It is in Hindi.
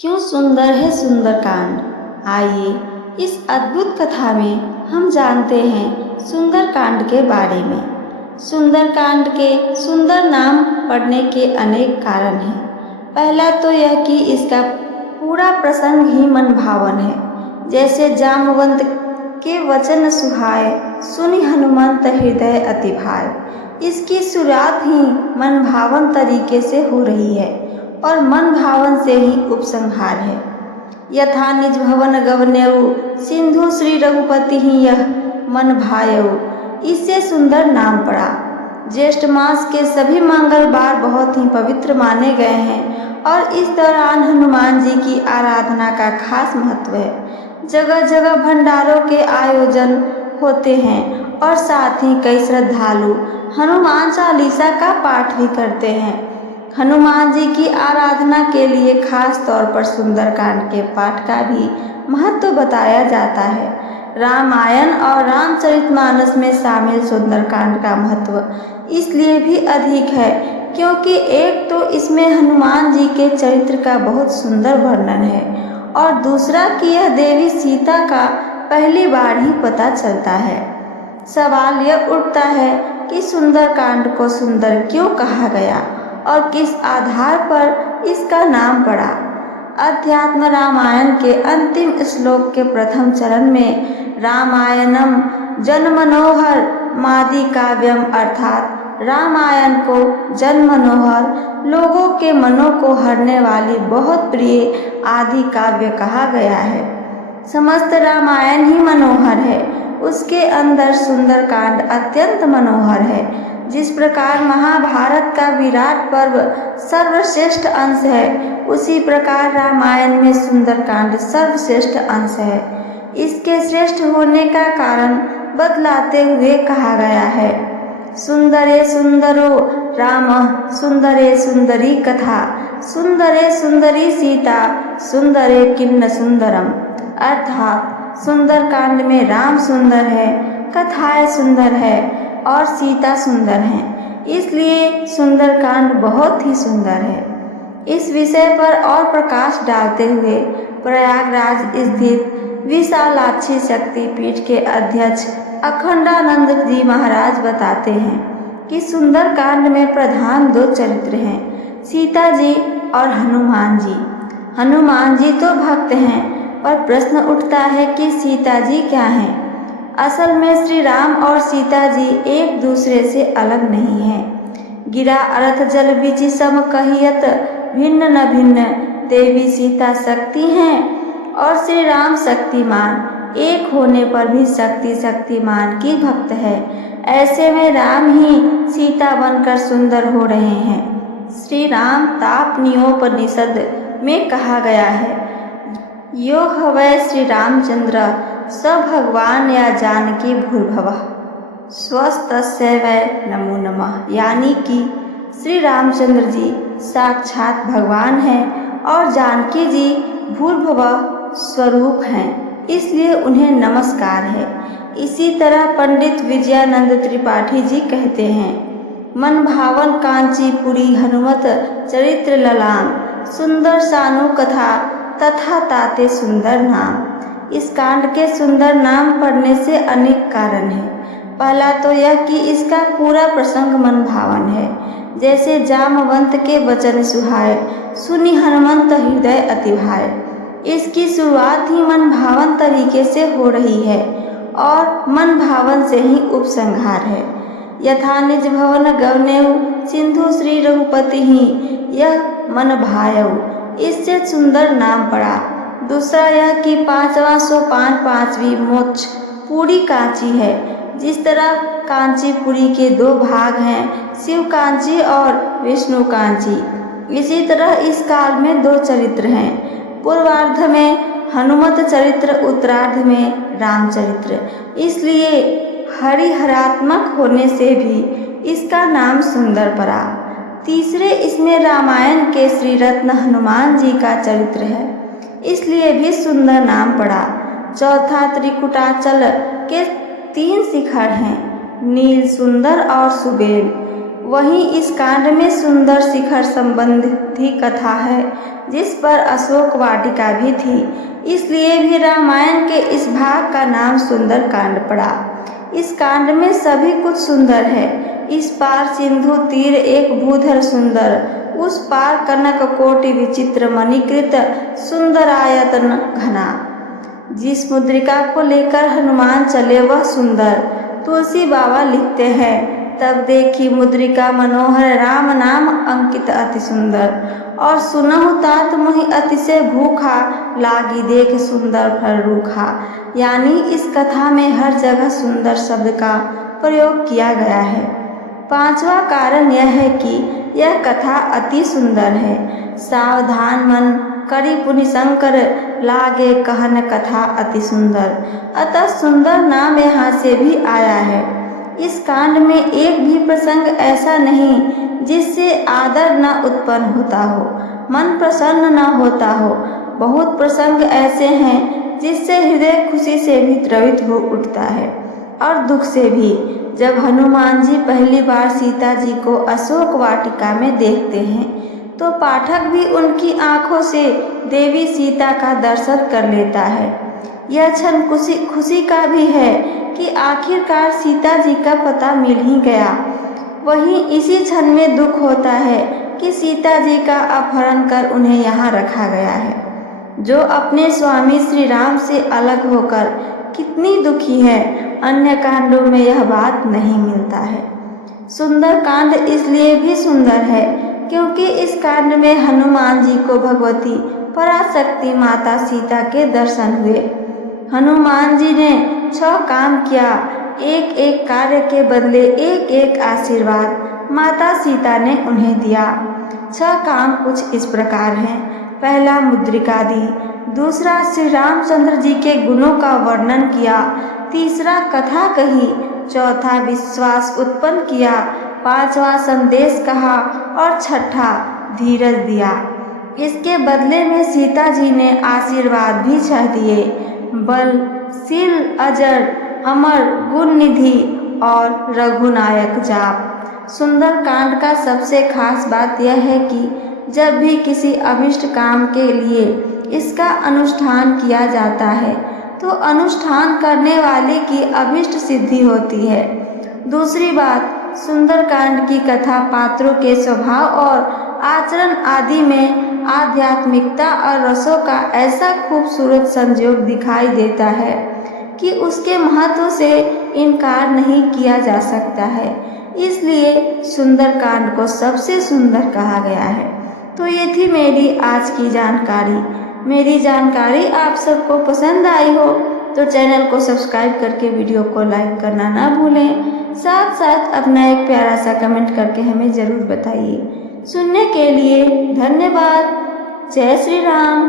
क्यों सुंदर है सुंदरकांड। आइए इस अद्भुत कथा में हम जानते हैं सुंदरकांड के बारे में। सुंदरकांड के सुंदर नाम पड़ने के अनेक कारण हैं। पहला तो यह कि इसका पूरा प्रसंग ही मनभावन है। जैसे जामवंत के वचन सुहाए, सुनि हनुमंत हृदय अति भाए। इसकी शुरुआत ही मनभावन तरीके से हो रही है और मन भावन से ही उपसंहार है। यथा निज भवन गवनेऊ, सिंधु श्री रघुपति ही यह मन भायऊ। इससे सुंदर नाम पड़ा। ज्येष्ठ मास के सभी मंगलवार बहुत ही पवित्र माने गए हैं और इस दौरान हनुमान जी की आराधना का खास महत्व है। जगह जगह भंडारों के आयोजन होते हैं और साथ ही कई श्रद्धालु हनुमान चालीसा का पाठ भी करते हैं। हनुमान जी की आराधना के लिए खास तौर पर सुंदरकांड के पाठ का भी महत्व बताया जाता है। रामायण और रामचरितमानस में शामिल सुंदरकांड का महत्व इसलिए भी अधिक है क्योंकि एक तो इसमें हनुमान जी के चरित्र का बहुत सुंदर वर्णन है और दूसरा कि यह देवी सीता का पहली बार ही पता चलता है। सवाल यह उठता है कि सुंदरकांड को सुंदर क्यों कहा गया और किस आधार पर इसका नाम पड़ा। अध्यात्म रामायण के अंतिम श्लोक के प्रथम चरण में रामायणम जनमनोहर मादि काव्यम अर्थात रामायण को जनमनोहर लोगों के मनों को हरने वाली बहुत प्रिय आदि काव्य कहा गया है। समस्त रामायण ही मनोहर है, उसके अंदर सुंदरकांड अत्यंत मनोहर है। जिस प्रकार महाभारत का विराट पर्व सर्वश्रेष्ठ अंश है, उसी प्रकार रामायण में सुंदरकांड सर्वश्रेष्ठ अंश है। इसके श्रेष्ठ होने का कारण बतलाते हुए कहा गया है, सुंदरे सुंदरो राम सुंदरे सुंदरी कथा, सुंदरे सुंदरी सीता सुंदरे किन्न सुंदरम। अर्थात सुंदरकांड में राम सुंदर है, कथाएं सुंदर है और सीता सुंदर हैं, इसलिए सुंदरकांड बहुत ही सुंदर है। इस विषय पर और प्रकाश डालते हुए प्रयागराज स्थित विशालाक्षी शक्तिपीठ के अध्यक्ष अखंडानंद जी महाराज बताते हैं कि सुंदरकांड में प्रधान दो चरित्र हैं, सीता जी और हनुमान जी। हनुमान जी तो भक्त हैं, पर प्रश्न उठता है कि सीता जी क्या हैं। असल में श्री राम और सीता जी एक दूसरे से अलग नहीं हैं। गिरा अर्थ जल बीच सम कहियत भिन्न न भिन्न, देवी सीता शक्ति हैं और श्री राम शक्तिमान। एक होने पर भी शक्ति शक्तिमान की भक्त है। ऐसे में राम ही सीता बनकर सुंदर हो रहे हैं। श्री राम तापनियोपनिषद में कहा गया है, यो हवै श्री रामचंद्र स भगवान या जानकी भूर्भुवः स्वस्तस्य वै नमो नमः। यानी कि श्री रामचंद्र जी साक्षात भगवान हैं और जानकी जी भूर्भुवः स्वरूप हैं, इसलिए उन्हें नमस्कार है। इसी तरह पंडित विजयानंद त्रिपाठी जी कहते हैं, मन भावन कांचीपुरी हनुमत चरित्र ललाम, सुंदर सानु कथा तथा ताते सुंदर नाम। इस कांड के सुंदर नाम पड़ने से अनेक कारण हैं। पहला तो यह कि इसका पूरा प्रसंग मन भावन है। जैसे जामवंत के वचन सुहाए, सुनि हनुमंत हृदय अति भाए। इसकी शुरुआत ही मन भावन तरीके से हो रही है और मन भावन से ही उपसंहार है। यथा निज भवन गवनेऊ, सिंधु श्री रघुपति ही यह मन भायऊ। इससे सुंदर नाम पड़ा। दूसरा यह कि पांचवा सोपान पांचवी मोक्ष पूरी कांची है। जिस तरह कांचीपुरी के दो भाग हैं, शिव कांची और विष्णु कांची, इसी तरह इस काल में दो चरित्र हैं, पूर्वार्ध में हनुमत चरित्र, उत्तरार्ध में रामचरित्र। इसलिए हरिहरात्मक होने से भी इसका नाम सुंदर पड़ा। तीसरे इसमें रामायण के श्री रत्न हनुमान जी का चरित्र है, इसलिए भी सुंदर नाम पड़ा। चौथा त्रिकुटाचल के 3 शिखर हैं, नील, सुंदर और सुबेल। वहीं इस कांड में सुंदर शिखर संबंधी कथा है, जिस पर अशोक वाटिका भी थी, इसलिए भी रामायण के इस भाग का नाम सुंदर कांड पड़ा। इस कांड में सभी कुछ सुंदर है। इस पार सिंधु तीर एक भूधर सुंदर, उस पार कनक कोटि विचित्र मणिकृत सुंदर आयतन घना। जिस मुद्रिका को लेकर हनुमान चले वह सुंदर। तुलसी बाबा लिखते हैं, तब देखी मुद्रिका मनोहर राम नाम अंकित अति सुंदर। और सुनहु तात मोहि अतिशय भूखा, लागी देख सुंदर फल रूखा। यानी इस कथा में हर जगह सुंदर शब्द का प्रयोग किया गया है। पांचवा कारण यह है कि यह कथा अति सुंदर है। सावधान मन करी पुनि शंकर, लागे कहन कथा अति सुंदर। अतः सुंदर नाम यहाँ से भी आया है। इस कांड में एक भी प्रसंग ऐसा नहीं जिससे आदर न उत्पन्न होता हो, मन प्रसन्न न होता हो। बहुत प्रसंग ऐसे हैं जिससे हृदय खुशी से भी द्रवित हो उठता है और दुख से भी। जब हनुमान जी पहली बार सीता जी को अशोक वाटिका में देखते हैं, तो पाठक भी उनकी आंखों से देवी सीता का दर्शन कर लेता है। यह क्षण खुशी का भी है कि आखिरकार सीता जी का पता मिल ही गया। वहीं इसी क्षण में दुख होता है कि सीता जी का अपहरण कर उन्हें यहाँ रखा गया है, जो अपने स्वामी श्री राम से अलग होकर कितनी दुखी है। अन्य कांडों में यह बात नहीं मिलता है। सुंदर कांड इसलिए भी सुंदर है क्योंकि इस कांड में हनुमान जी को भगवती पराशक्ति माता सीता के दर्शन हुए। हनुमान जी ने 6 काम किया। एक एक कार्य के बदले एक एक आशीर्वाद माता सीता ने उन्हें दिया। 6 काम कुछ इस प्रकार हैं। पहला, मुद्रिका दी। दूसरा, श्री रामचंद्र जी के गुणों का वर्णन किया। तीसरा, कथा कही। चौथा, विश्वास उत्पन्न किया। पांचवा, संदेश कहा। और छठा, धीरज दिया। इसके बदले में सीता जी ने आशीर्वाद भी छह दिए। बल, शील, अजर, अमर, गुण निधि और रघुनायक जाप। सुंदर कांड का सबसे खास बात यह है कि जब भी किसी अभिष्ट काम के लिए इसका अनुष्ठान किया जाता है, तो अनुष्ठान करने वाले की अभिष्ट सिद्धि होती है। दूसरी बात, सुंदर कांड की कथा पात्रों के स्वभाव और आचरण आदि में आध्यात्मिकता और रसों का ऐसा खूबसूरत संयोग दिखाई देता है कि उसके महत्व से इनकार नहीं किया जा सकता है। इसलिए सुंदर कांड को सबसे सुंदर कहा गया है। तो ये थी मेरी आज की जानकारी। मेरी जानकारी आप सबको पसंद आई हो तो चैनल को सब्सक्राइब करके वीडियो को लाइक करना ना भूलें। साथ साथ अपना एक प्यारा सा कमेंट करके हमें ज़रूर बताइए। सुनने के लिए धन्यवाद। जय श्री राम।